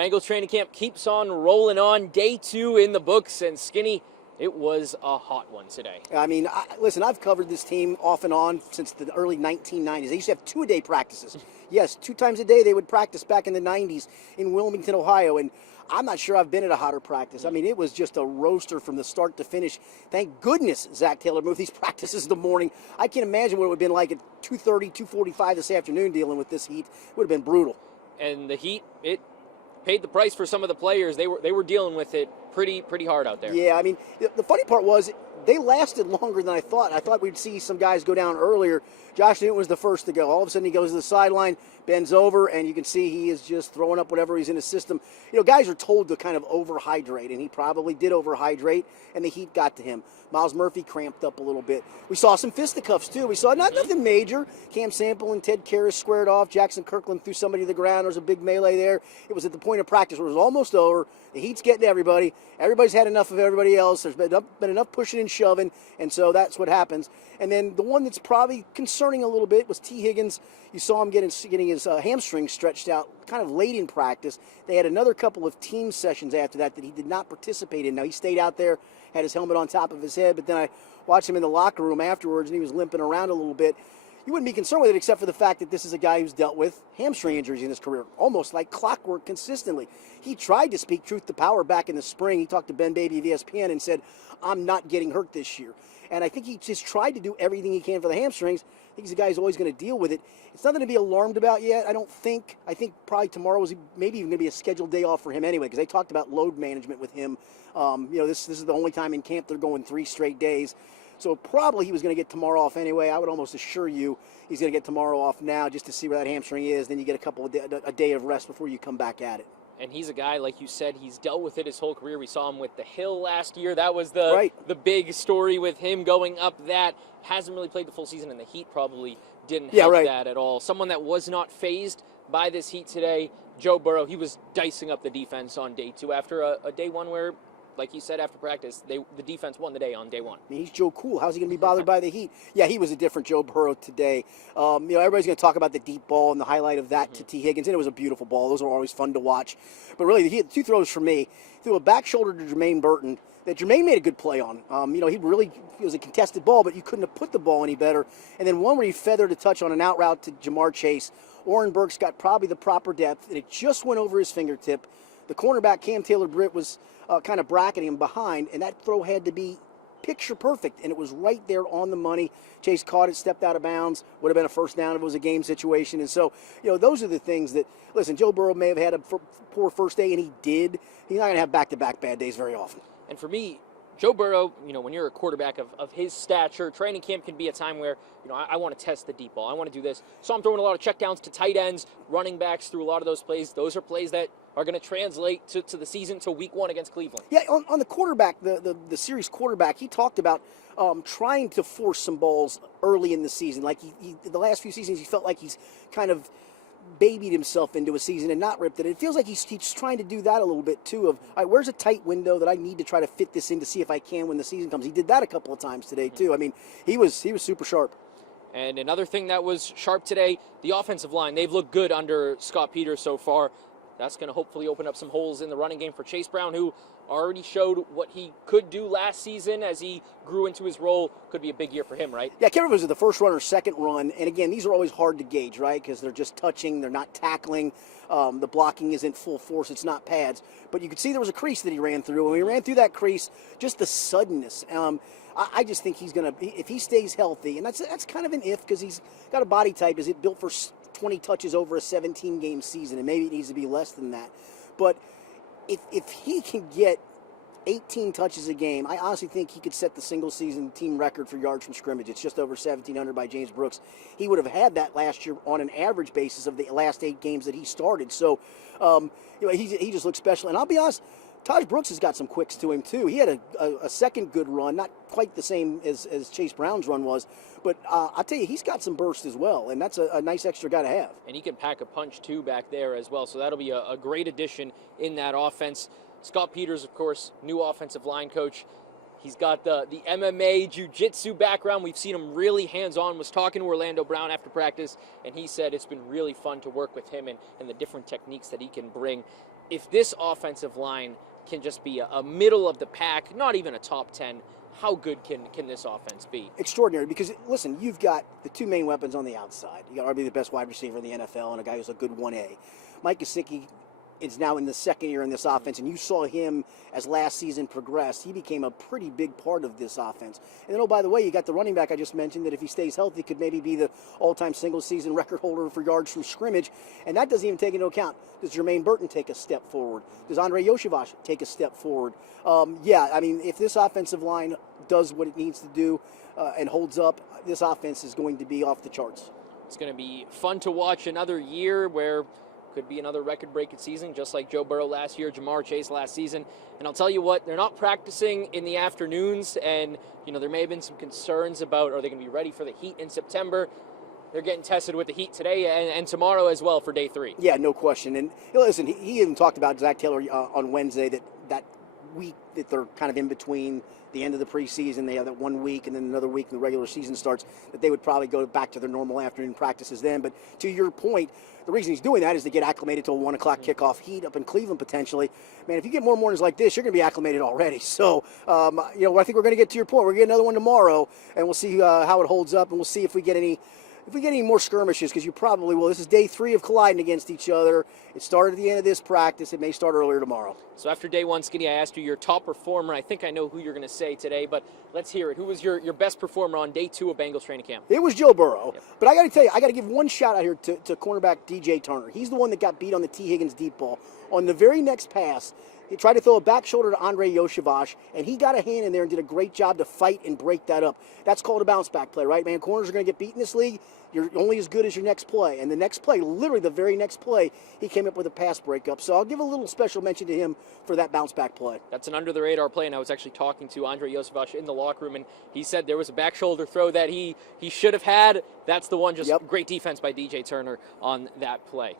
Bengals training camp keeps on rolling on. Day 2 in the books, and Skinny, it was a hot one today. I mean, listen, I've covered this team off and on since the early 1990s. They used to have 2-a-day practices. Yes, 2 times a day they would practice back in the 90s in Wilmington, Ohio, and I'm not sure I've been at a hotter practice. I mean, it was just a roaster from the start to finish. Thank goodness Zach Taylor moved these practices in the morning. I can't imagine what it would have been like at 2:30, 2:45 this afternoon dealing with this heat. It would have been brutal. And the heat, it paid the price for some of the players. They were dealing with it pretty hard out there. Yeah, I mean, the funny part was they lasted longer than I thought. I thought we'd see some guys go down earlier. Josh Newton was the first to go. All of a sudden he goes to the sideline, bends over, and you can see he is just throwing up whatever he's in his system. You know, guys are told to kind of overhydrate, and he probably did overhydrate, and the heat got to him. Miles Murphy cramped up a little bit. We saw some fisticuffs, too. We saw nothing major. Cam Sample and Ted Karras squared off. Jackson Kirkland threw somebody to the ground. There was a big melee there. It was at the point of practice where it was almost over. The heat's getting to everybody. Everybody's had enough of everybody else. There's been enough pushing and shoving, and so that's what happens. And then the one that's probably concerning a little bit was T. Higgins. You saw him getting his hamstring stretched out kind of late in practice. They had another couple of team sessions after that he did not participate in. Now, he stayed out there, had his helmet on top of his head, but then I watched him in the locker room afterwards, and he was limping around a little bit. You wouldn't be concerned with it except for the fact that this is a guy who's dealt with hamstring injuries in his career, almost like clockwork consistently. He tried to speak truth to power back in the spring. He talked to Ben Baby of ESPN and said, I'm not getting hurt this year. And I think he just tried to do everything he can for the hamstrings. I think he's a guy who's always going to deal with it. It's nothing to be alarmed about yet, I don't think. I think probably tomorrow is maybe even going to be a scheduled day off for him anyway, because they talked about load management with him. This is the only time in camp they're going 3 straight days. So probably he was going to get tomorrow off anyway. I would almost assure you he's going to get tomorrow off now just to see where that hamstring is. Then you get a day of rest before you come back at it. And he's a guy, like you said, he's dealt with it his whole career. We saw him with the Hill last year. That was the big story with him going up that. Hasn't really played the full season, and the heat probably didn't help that at all. Someone that was not fazed by this heat today, Joe Burrow, he was dicing up the defense on day 2 after a day 1 where, like you said, after practice, the defense won the day on day 1. I mean, he's Joe Cool. How's he going to be bothered by the heat? Yeah, he was a different Joe Burrow today. Everybody's going to talk about the deep ball and the highlight of that to T. Higgins, and it was a beautiful ball. Those are always fun to watch. But really, the 2 throws for me, threw a back shoulder to Jermaine Burton that Jermaine made a good play on. It was a contested ball, but you couldn't have put the ball any better. And then one where he feathered a touch on an out route to Jamar Chase. Oren Burks got probably the proper depth, and it just went over his fingertip. The cornerback, Cam Taylor-Britt, was kind of bracketing him behind, and that throw had to be picture perfect, and it was right there on the money. Chase caught it, stepped out of bounds, would have been a first down if it was a game situation. And so, those are the things that, listen, Joe Burrow may have had a poor first day, and he did. He's not going to have back-to-back bad days very often. And for me, Joe Burrow, when you're a quarterback of his stature, training camp can be a time where, I want to test the deep ball. I want to do this. So I'm throwing a lot of checkdowns to tight ends, running backs through a lot of those plays. Those are plays that are going to translate to the season, to week 1 against Cleveland. Yeah, on the quarterback, the series quarterback, he talked about trying to force some balls early in the season. Like the last few seasons, he felt like he's kind of babied himself into a season and not ripped it. It feels like he's trying to do that a little bit too, of, all right, where's a tight window that I need to try to fit this in to see if I can when the season comes. He did that a couple of times today too. I mean, he was super sharp. And another thing that was sharp today, the offensive line. They've looked good under Scott Peters so far. That's going to hopefully open up some holes in the running game for Chase Brown, who already showed what he could do last season as he grew into his role. Could be a big year for him, right? Yeah, I can't remember if it was the first run or second run. And again, these are always hard to gauge, right? Because they're just touching, they're not tackling. The blocking isn't full force, it's not pads. But you could see there was a crease that he ran through. When he ran through that crease, just the suddenness. I just think he's going to, if he stays healthy, and that's kind of an if, because he's got a body type. Is it built for 20 touches over a 17-game season? And maybe it needs to be less than that. But if he can get 18 touches a game, I honestly think he could set the single-season team record for yards from scrimmage. It's just over 1,700 by James Brooks. He would have had that last year on an average basis of the last 8 games that he started. So, he just looks special. And I'll be honest, Taj Brooks has got some quicks to him, too. He had a second good run, not quite the same as Chase Brown's run was, but I'll tell you, he's got some burst as well, and that's a nice extra guy to have. And he can pack a punch, too, back there as well, so that'll be a great addition in that offense. Scott Peters, of course, new offensive line coach. He's got the MMA, jiu-jitsu background. We've seen him really hands-on. Was talking to Orlando Brown after practice, and he said it's been really fun to work with him and the different techniques that he can bring. if this offensive line can just be a middle of the pack, not even a top 10, how good can this offense be? Extraordinary, because, listen, you've got the two main weapons on the outside. You got arguably the best wide receiver in the NFL and a guy who's a good 1A. Mike Gesicki is now in the second year in this offense, and you saw him as last season progressed. He became a pretty big part of this offense. And then, oh, by the way, you got the running back I just mentioned that if he stays healthy could maybe be the all-time single-season record holder for yards from scrimmage. And that doesn't even take into account, does Jermaine Burton take a step forward? Does Andre Yoshivach take a step forward? If this offensive line does what it needs to do and holds up, this offense is going to be off the charts. It's going to be fun to watch another year where could be another record-breaking season, just like Joe Burrow last year, Jamar Chase last season. And I'll tell you what, they're not practicing in the afternoons, and there may have been some concerns about are they going to be ready for the heat in September. They're getting tested with the heat today and tomorrow as well for day 3. Yeah, no question. And listen, he even talked about Zach Taylor on Wednesday that week that they're kind of in between the end of the preseason. They have that 1 week and then another week when the regular season starts, that they would probably go back to their normal afternoon practices then. But to your point, the reason he's doing that is to get acclimated to a 1 o'clock kickoff heat up in Cleveland potentially. Man, if you get more mornings like this, you're going to be acclimated already. So, I think we're going to get to your point. We're going to get another one tomorrow, and we'll see how it holds up, and we'll see if we get any more skirmishes, because you probably will. This is day 3 of colliding against each other. It started at the end of this practice. It may start earlier tomorrow. So after day 1, Skinny, I asked you your top performer. I think I know who you're going to say today, but let's hear it. Who was your best performer on day 2 of Bengals training camp? It was Joe Burrow. Yep. But I got to tell you, I got to give one shout out here to cornerback DJ Turner. He's the one that got beat on the T. Higgins deep ball. On the very next pass, he tried to throw a back shoulder to Andre Yoshivach, and he got a hand in there and did a great job to fight and break that up. That's called a bounce back play, right, man? Corners are going to get beat in this league. You're only as good as your next play. And the next play, literally the very next play, he came up with a pass breakup. So I'll give a little special mention to him for that bounce back play. That's an under-the-radar play, and I was actually talking to Andre Yoshivach in the locker room, and he said there was a back shoulder throw that he should have had. That's the one, just Great defense by DJ Turner on that play.